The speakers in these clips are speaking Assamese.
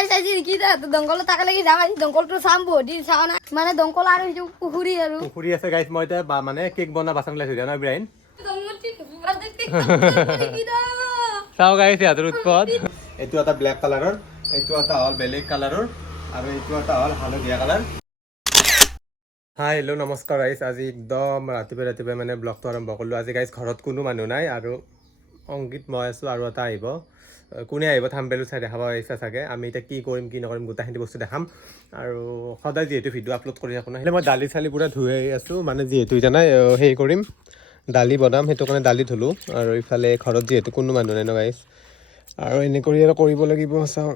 গাইস আজি কি দংকল তাকে লাগি যাম আজি দংকলটো চাম বহুত দিন চাও না মানে দংকল আৰু এই পুখুৰী আছে গাইস মই এটা মানে কেক বনা বাছন লাইছো জানা ইব্ৰাহিম চাও গাইস ইয়াৰ উৎপদ এইটো এটা ব্ল্যাক কালাৰৰ এইটো এটা হল বেলেগ কালাৰৰ আৰু এইটো এটা হল হালধীয়া কালাৰ হাই হেল্ল' নমস্কাৰ গাইস আজি একদম ৰাতিপুৱা মানে ব্লগটো আৰম্ভ কৰিলোঁ আজি গাইস ঘৰত কোনো মানুহ নাই আৰু অংকিত মই আছোঁ আৰু এটা আহিব কোনে আহিব থাম্বনেইলত চাই দেখাব ইচ্ছা চাগে আমি এতিয়া কি কৰিম কি নকৰিম গোটেইখিনি বস্তু দেখাম আৰু সদায় যিহেতু ভিডিঅ' আপলোড কৰি থাকোঁ নহ'লে মই দালি চালি পূৰা ধুই আছোঁ মানে যিহেতু এতিয়া নাই হেৰি কৰিম দালি বনাম সেইটো কাৰণে দালি ধুলোঁ আৰু ইফালে ঘৰত যিহেতু কোনো মানুহ নাই ন গাইছ আৰু এনে কৰি আৰু কৰিব লাগিব চাওঁ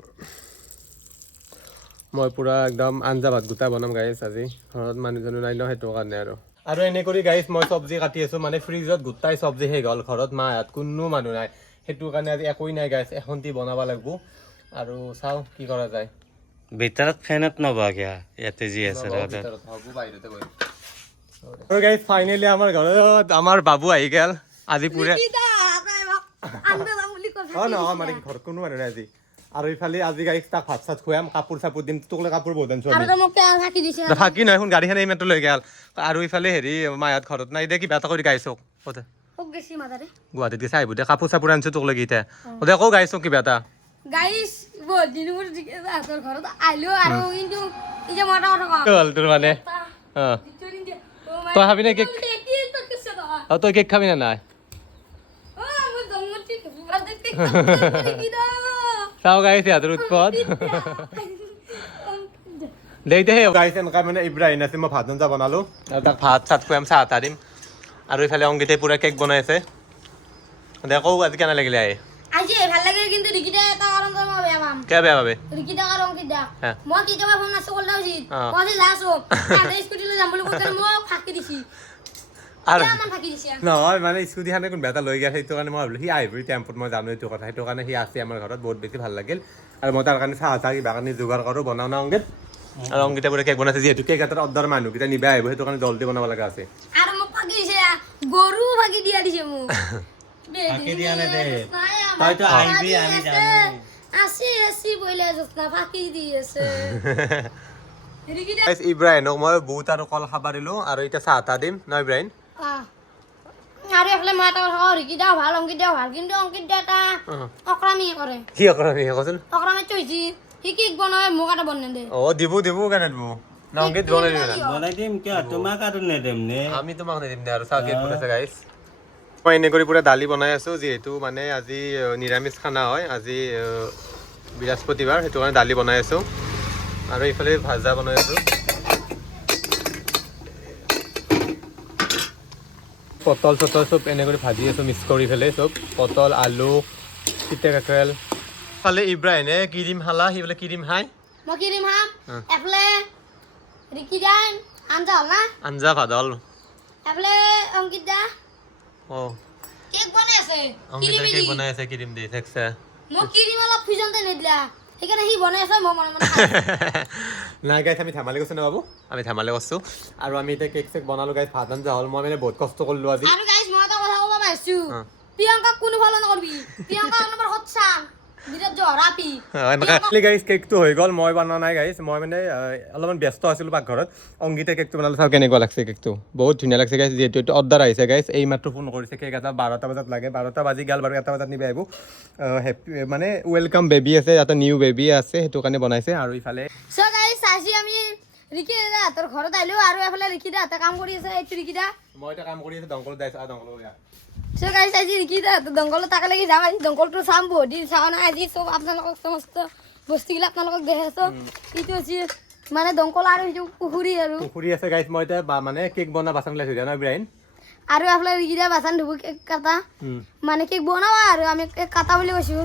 মই পূৰা একদম আঞ্জা ভাত গোটা বনাম গাইছ আজি ঘৰত মানুহজনো নাই ন সেইটো কাৰণে আৰু এনে কৰি গাইছ মই চব্জি কাটি আছোঁ মানে ফ্ৰিজত গোটাই চব্জি শেষ হ'ল ঘৰত মা ইয়াত কোনো মানুহ নাই সেইটো কাৰণে আজি একোই নাই গাইছ এখনটি বনাব লাগিব আৰু চাওঁ কি কৰা যায় ভিতৰত ফেনত নবগে ইয়াতে যি আছে আৰু গাইছ ফাইনেলি আমাৰ ঘৰত আমাৰ বাবু আহি গেল আজি পুৰা নহয় মানে ঘৰত কোনো মানুহ নাই আজি আৰু ইফালে আজি গাইছ তাক ভাত চাত খুৱাম কাপোৰ চাপোৰ দিম তোকলে কাপোৰ বহুত আনিছো থাকি নহয় শুন গাড়ীখন এই মাত্ৰ লৈ গেল আৰু ইফালে হেৰি মাহঁত ঘৰত নাই দে কিবা এটা কৰি গাইছক কতে গুৱাহাটীত গেছে আহিব দে কাপোৰ চাপোৰ আনিছো তোক লাগি এতিয়া দে আকৌ গাইছক কিবা এটা গাইস বহুত দিন মোৰ হাতৰ ঘৰত আইলো আৰু কিন্তু এই যে মটা কথা হ'ল তোৰ মানে তই খাবি নে কেক তই কেক খাবি নে নাই চাও গাইছে হাতৰ উৎপদ দেইতে হে গাইছে এনেকুৱা মানে ইব্ৰাহিম আছে মই ভাত আঞ্জা বনালোঁ আৰু তাক ভাত চাত খুৱাম চাহ এটা দিম আৰু ইফালে অংকিতে পুৰা কেক বনাই আছে দে কওঁ আজি কেনে লাগিলে আহি আজি ভাল লাগে কিন্তু ৰিকিটা এটা কাৰণ মই বেয়া পাম কিয় বেয়া পাবি ৰিকিটা কাৰণ কিটা মই কেতিয়াবা ফোন নাছো কল দাউজি মই যে যাছো আধা স্কুটি লৈ যাম বুলি কৈছে মই ফাকি দিছি আৰু মান ফাকি দিছি নহয় মানে স্কুটিখনে কোন বেটা লৈ গেল সেইটো কাৰণে মই ভাবিলোঁ সি আহিব টেম্পত মই জানো এইটো কথা সেইটো কাৰণে সি আছে আমাৰ ঘৰত বহুত বেছি ভাল লাগিল আৰু মই তাৰ কাৰণে চাহ চাহ কিবা কাৰণে যোগাৰ কৰোঁ বনাওঁ না অংকিত আৰু অংকিতে পুৰা কেক বনাইছে যিহেতু কেক এটাৰ অৰ্ডাৰ মানুহকেইটা নিবা আহিব সেইটো কাৰণে জলদি বনাব লগা আছে আৰু মোক ফাকি দিছে গৰু ফাকি দিয়া দিছে মোক ফাকি দিয়া নে দে তইতো আহিবি আমি জানো আসি বইলে জস্না ফাকি দি আছে গাইছ ইব্ৰাহিমক মই বহুত আৰু কল খাব দিলোঁ আৰু এতিয়া চাহ এটা দিম ন ইব্ৰাহিম আৰু এফালে মই এটা কথা কওঁ ৰিকিটাও ভাল অংকিতাও ভাল কিন্তু অংকিতা এটা অকৰামি কৰে কি অকৰামি কচোন অকৰামি চইছি সি কেক বনাই মোক এটা বনাই দে দিব কেনে দিব না অংকিত বনাই দিম কিয় তোমাক আৰু নেদিম নে আমি তোমাক নিদিম দে আৰু চাহ কেক বনাইছে গাইছ মই এনে কৰি পুৰা দালি বনাই আছোঁ যিহেতু মানে আজি নিৰামিষ খানা হয় আজি বৃহস্পতিবাৰ সেইটো কাৰণে দালি বনাই আছোঁ আৰু ইফালে ভাজা বনাই আছোঁ পটল চটল চব এনে কৰি ভাজি আছোঁ মিক্স কৰি পেলাই চব পটল আলু তিতা কাকেৰেল ফালে ইব্ৰাহিমে ক্ৰীম খালা সি বোলে ক্ৰীম খাই মই ক্ৰীম খাম এফালে ৰিকিটা আঞ্জা হ'ল না আঞ্জা ভাত হ'ল এফালে অংকিতা কেক বনাই আছে অংকিতা কেক বনাই আছে ক্ৰীম দি থাকছে মই ক্ৰীম অলপ ফিজনতে নিদিলা সেইকাৰণে সি বনাই আছে মই মনে নাই গাইছ আমি ধেমালি কৰিছোঁ ন বাবু আমি ধেমালি কৰিছোঁ আৰু আমি এতিয়া কেক চেক বনালোঁ গাইছ ভাত আঞ্জা হ'ল মই মানে বহুত কষ্ট কৰিলোঁ আজি আৰু গাইছ মই এটা কথা ক'ব পাইছোঁ প্ৰিয়ংকাক কোনো ফলো নকৰিবি প্ৰিয়ংকা নম্বৰ হতছা বিৰাট জহৰাপি এনেকৈ গাইছ কেকটো হৈ গ'ল মই বনোৱা নাই গাইছ মই মানে অলপমান ব্যস্ত আছিলোঁ পাকঘৰত অংকিতে কেকটো বনালোঁ চাওঁ কেনেকুৱা লাগছে কেকটো বহুত ধুনীয়া লাগছে গাইছ যিহেতু এইটো অৰ্ডাৰ আহিছে গাইছ এই মাত্ৰ ফোন কৰিছে কেক এটা 12টা বজাত লাগে 12টা বাজি গ'ল বাৰু 1টা বজাত নিবি আহিব হেপী মানে ৱেলকাম বেবী আছে ইয়াতে নিউ বেবী আছে সেইটো কাৰণে বনাইছে আৰু ইফালে চ' গাইছ আজি আমি ৰিকিটা হাতৰ ঘৰত আহিলোঁ আৰু এফালে ৰিকিটা হাতে কাম কৰি আছে এইটো ৰিকিটা মই এতিয়া কাম কৰি আছোঁ দংকলত যাইছোঁ দংকলত চ' গাইছ আজি ৰিকিটা দংকলত তাকে লাগি যাম আজি দংকলটো চাম বহুত দিন চাওঁ না আজি চব আপোনালোকক সমস্ত বস্তুবিলাক আপোনালোকক দেখাইছোঁ এইটো হৈছে মানে দংকল আৰু সেইটো পুখুৰী আছে গাইছ মই এতিয়া মানে কেক বনোৱা বাচন লাইছোঁ জানো ইব্ৰাহিম আৰু এফালে ৰিকিটা বাচন ধুব কেক কাটা মানে কেক বনাবা আৰু আমি কেক কাটা বুলি কৈছোঁ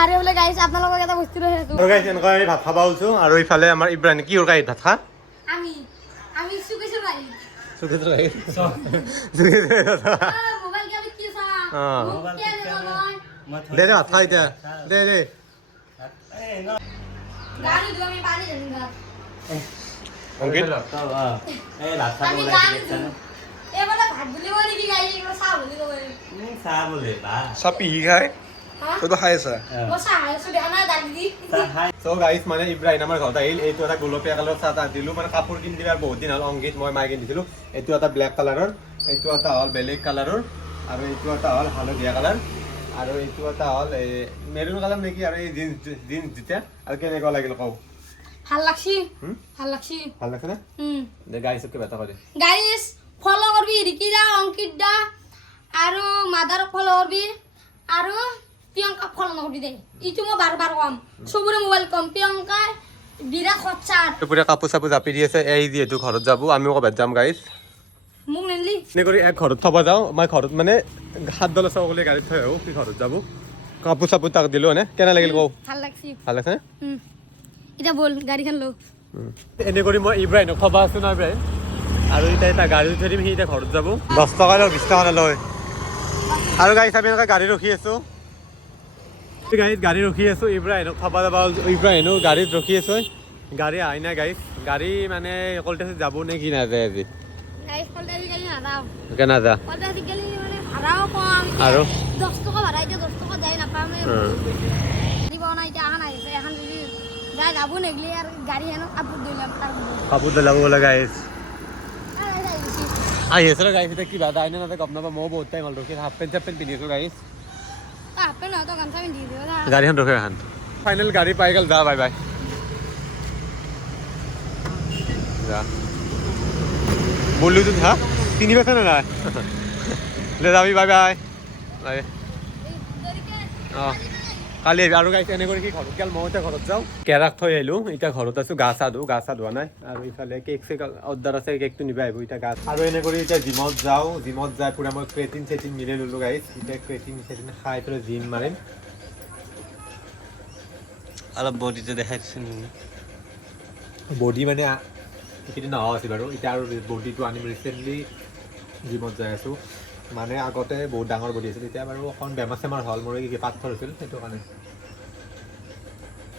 আৰু এফালে গাইছ আপোনালোকক এটা বস্তু দেখাইছোঁ গাইছ এনেকুৱা আমি ভাত খাব ওলছোঁ আৰু ইফালে আমাৰ ইব্ৰাহিম কি ওৰ ভাত খা আমি চুকেছোঁ গাড়ী মোবাইল কে কি চা মোবাইল কে দে ভাত খা এতিয়া দে গাড়ী আমি পানী দিম না অংকিত আমি গাড়ী এবারে ভাত বুলি বলি কি গাড়ী এবারে চা বুলি কই চাহ বোলে বা চাহ পিহি খাই তইতো খাই আছা মই চাহ আছো দেখা নাই দালি দি সো গাইস মানে ইব্ৰাহিম আমাৰ ঘৰত আহিল এইটো এটা গোলপীয়া কালাৰৰ চাহ তাহ দিলোঁ মানে কাপোৰ কিনি দিলে বহুত দিন হ'ল অংকিত মই মায়ে কিনি দিছিলোঁ এইটো এটা ব্লেক কালাৰৰ এইটো এটা হ'ল বেলেগ কালাৰৰ আৰু এইটো এটা হ'ল হালধীয়া কালাৰ আৰু এইটো এটা হ'ল এই মেৰুন কালাৰ নেকি আৰু এই জিন্স দুটা আৰু কেনেকুৱা লাগিল কওঁ ভাল লাগছি ভাল লাগছি ভাল লাগছে না দে গাইছক কিবা এটা কৰে গাইস ফলো করবি রিকিদা অঙ্কিত দা আর মাদারক ফলো করবি আর প্রিয়ঙ্কা ফলো নকরবি দে ইটো মই বারবার কম সবরে মোবাইল কম প্রিয়ঙ্কা বিরা খরচার পুৰা কাপোৰ চাপোৰ জাপি দি আছে এই যিহেতু ঘৰত যাব আমিও ক'ৰবাত যাম গাইছ মোক নেলি এনে কৰি এক ঘৰত থব যাওঁ মই ঘৰত মানে হাত দলা চাবলৈ গাড়ীত থৈ আহোঁ সি ঘৰত যাব কাপোৰ চাপোৰ তাক দিলোঁ মানে কেনে লাগিল কওঁ ভাল লাগছি ভাল লাগছে এটা বল গাড়ীখন লো এনে কৰি মই ইব্ৰাহিমক থবা আছোঁ না ইব্ৰাহিম আৰু এতিয়া এটা গাড়ী থৈ দিম সি এতিয়া ঘৰত যাব 10 টকা লয় 20 টকা লয় আৰু গাইছ আমি এনেকৈ গাড়ী ৰখি আছোঁ গাড়ীত গাড়ী ৰখি আছোঁ ইব্ৰাহিমক থবা যাব ইব্ৰাহিমো গাড়ীত ৰখি আছোঁ গাড়ী আহি নাই গাইছ গাড়ী মানে কলটেছত যাব নে কি নাযায় আজি গাইস কলটা দি গাড়ী নাযাও কে নাযা কলটা দি গাড়ী মানে ভাড়াও কম আৰু 10 টাকা ভাড়া এতিয়া 10 টাকা যাই নাপামে দিব না এতিয়া আহা নাই এখন যদি যাই যাব নেগলি আর গাড়ী হেনো কাপোৰ দিলাম তাৰ কাপোৰ দিলাব বোলে গাইছ আহি আছে গাইছ এতিয়া কিবা এটা আইনে নাযায় গম নাপাওঁ মই বহুত টাইম হ'ল ৰখি হাফ পেণ্ট চাফ পেণ্ট পিন্ধি আছোঁ গাইছ আপে না তো গামছা পিন্ধি দিও না গাড়ীখন ৰখে এখন ফাইনেল গাড়ী পাই গ'ল যা বাই বাই যা বললো তো হা চিনি পাইছে না নাই লৈ যাবি বাই বাই বাই অঁ কালি আহিবি আৰু গাইছ এনে কৰি কি ঘৰত গ'ল মই এতিয়া ঘৰত যাওঁ কেৰাক থৈ আহিলোঁ এতিয়া ঘৰত আছোঁ গা চা ধোৱা নাই আৰু ইফালে কেক চেক অৰ্ডাৰ আছে কেকটো নিব আহিব এতিয়া গা আৰু এনে কৰি এতিয়া জিমত যাওঁ জিমত যাই পূৰা মই ক্ৰেটিন চেটিন মিলাই ল'লোঁ গাইছ এতিয়া ক্ৰেটিন চেটিন খাই পেলাই জিম মাৰিম অলপ বডিটো দেখাই দিছোঁ বডি মানে এইকেইদিন অহা আছিল বাৰু এতিয়া আৰু বডিটো আনিম ৰিচেণ্টলি জিমত যাই আছোঁ মানে আগতে বহুত ডাঙৰ বডি আছিল এতিয়া বাৰু অকণ বেমাৰ চেমাৰ হ'ল মোৰ কি পাথৰ হৈছিল সেইটো কাৰণে